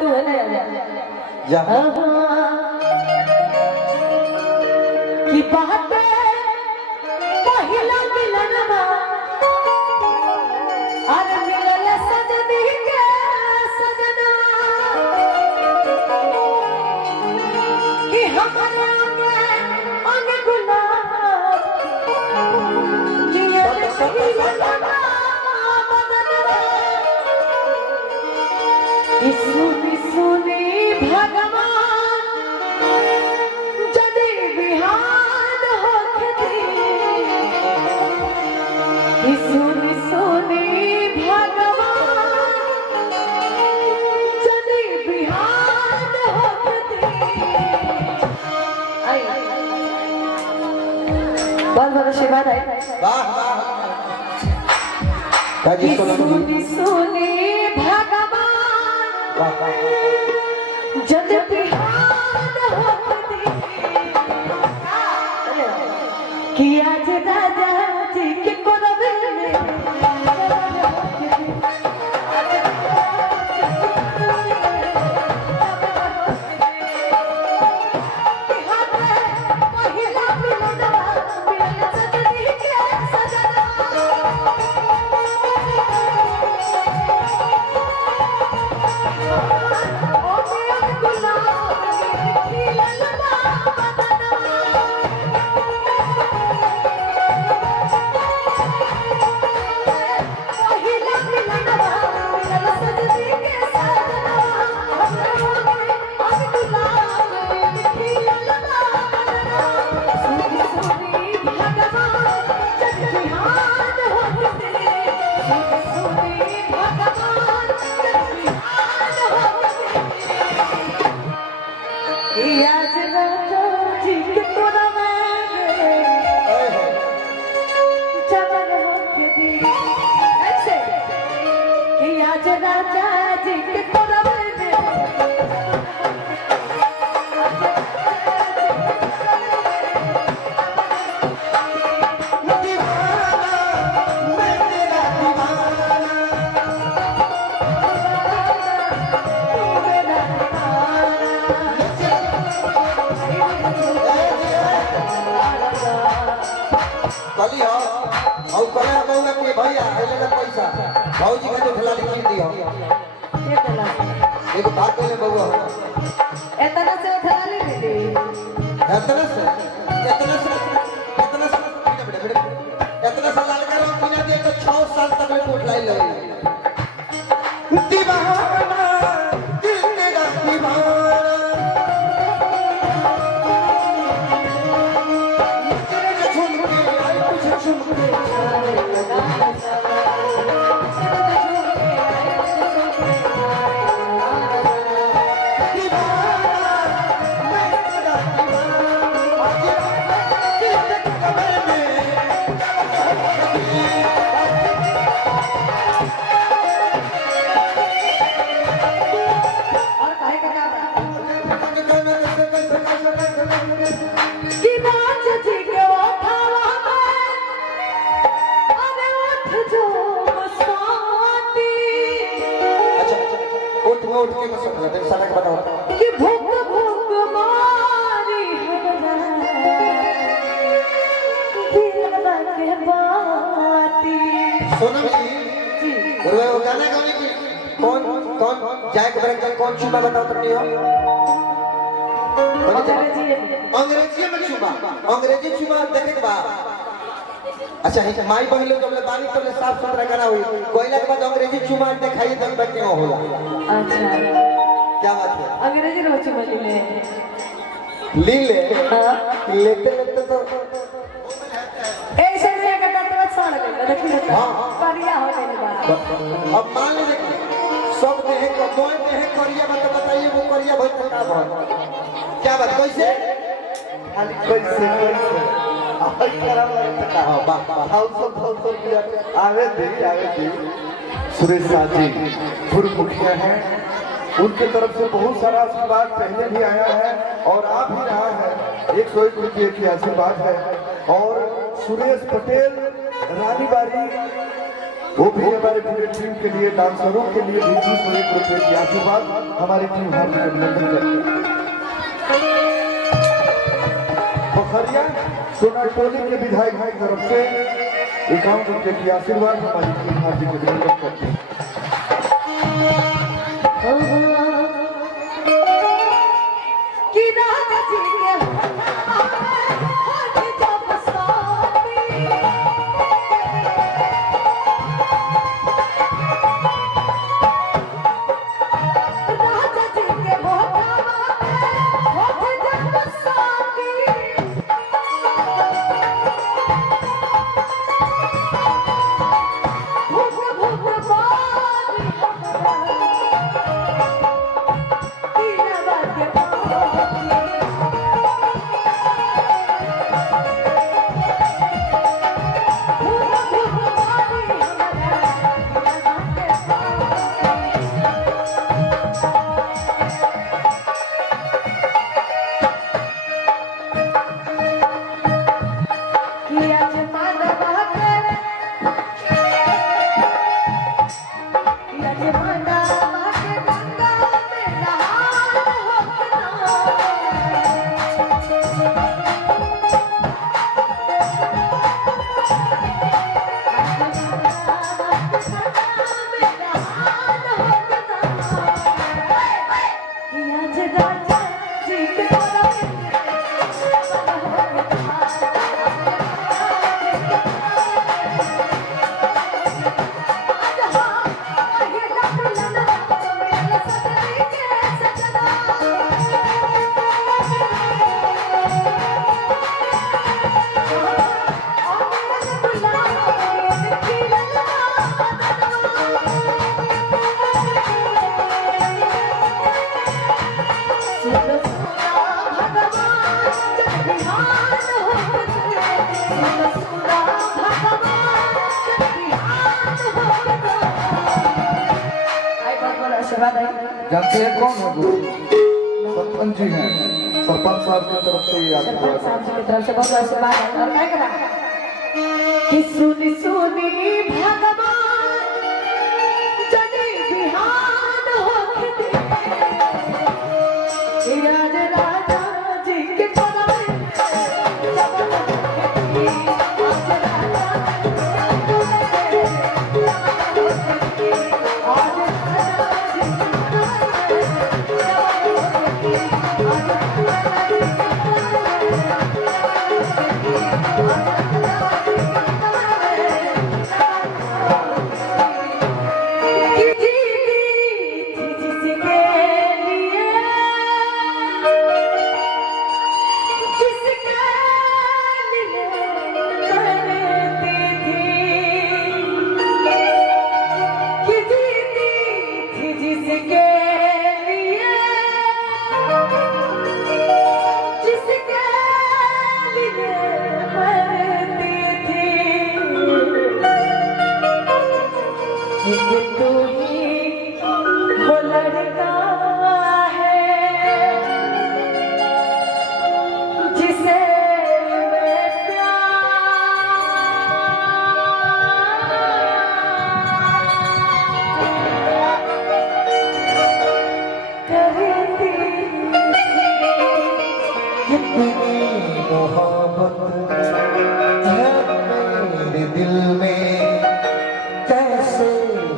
तू है ना जा कि बात पहिला मिलनवा अरे मिलल सजनी के सजना कि हमारे आगे आगे गुलाब कि ये मिलनवा बदनवा सुनी सुनी भगवान जदि बिहान होखती सुनी सुनी भगवान जदि बिहान होखती आई बहुत बहुत आशीर्वाद है वाह वाह काजी सुनी सुनी जद बिहान होती कि आज राजा जी के कोरबे में पहिला मिलनवा मिलल सजनी के सजना राजा जी के कोरबे में कली हो और कले बहुला के भैया आइले ना पैसा भौजी के तो खिला लिखी दियो ये तला एक बात बोले बउआ एतना से उठा ले दीदी इतना से लाल का रंग बिना दिए तो 6 साल तक में कोट लाई लगी दीवाना दिल मेरा दीवाना तेरे झुमके आई कुछ झुमके उठ के मत समझ दे सारा का बताओ कि भूख भूख मारी हमरा दिलवा के बाती सोनम जी वो गाना गाने की कौन कौन जाए के ब्रेक कौन चुमा बताओ तुम नहीं हो अंग्रेजी में चुमा देखे के बा अच्छा है माई बहन लोग जब बानी तो साफ सुथरा करा हुई कोयला के बाद अंग्रेजी चुमा दिखाई दम बैठ के होला अच्छा क्या बात है अंग्रेजी रो चुमा ले हां लेते तो ऐसे से का तो सारा देखिए हां करिया हो गई बात अब मान ले सब देह को कोई देह करिया मत बताइए वो करिया भाई का बात क्या बात कैसे खाली कैसे आई खराब लगता का वाह हाउस आवे दे सुरेश शाह जी पूर्व मुखिया हैं उनके तरफ से बहुत सारा आशीर्वाद पहले भी आया है और आ भी रहा है 101 रुपये की आशीर्वाद है और सुरेश पटेल रानी बारी वो भी हमारे पूरे टीम के लिए, डांसरों के लिए भी 201 रुपए की आशीर्वाद हमारी टीम हार्दिक अभिनंदन करती है। पोखरिया सोनाटोली के विधायक की तरफ से 51 रुपए की आशीर्वाद हमारी टीम हार्दिक अभिनंदन करती है। कि राजा जी के होठ जब साथी राजा जी के होठ जब साथी भूख भूख बारी तीन बात जानते हैं कौन है वो? सरपंच जी हैं। सरपंच साहब की तरफ से ये आशीर्वाद है। सरपंच की तरफ से बहुत आशीर्वाद है। और क्या करा कि सुनी सुनी भगवान जने बिहान होके आज राजा जी के कदम जब होके आज राजा आज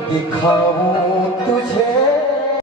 दिखाऊं तुझे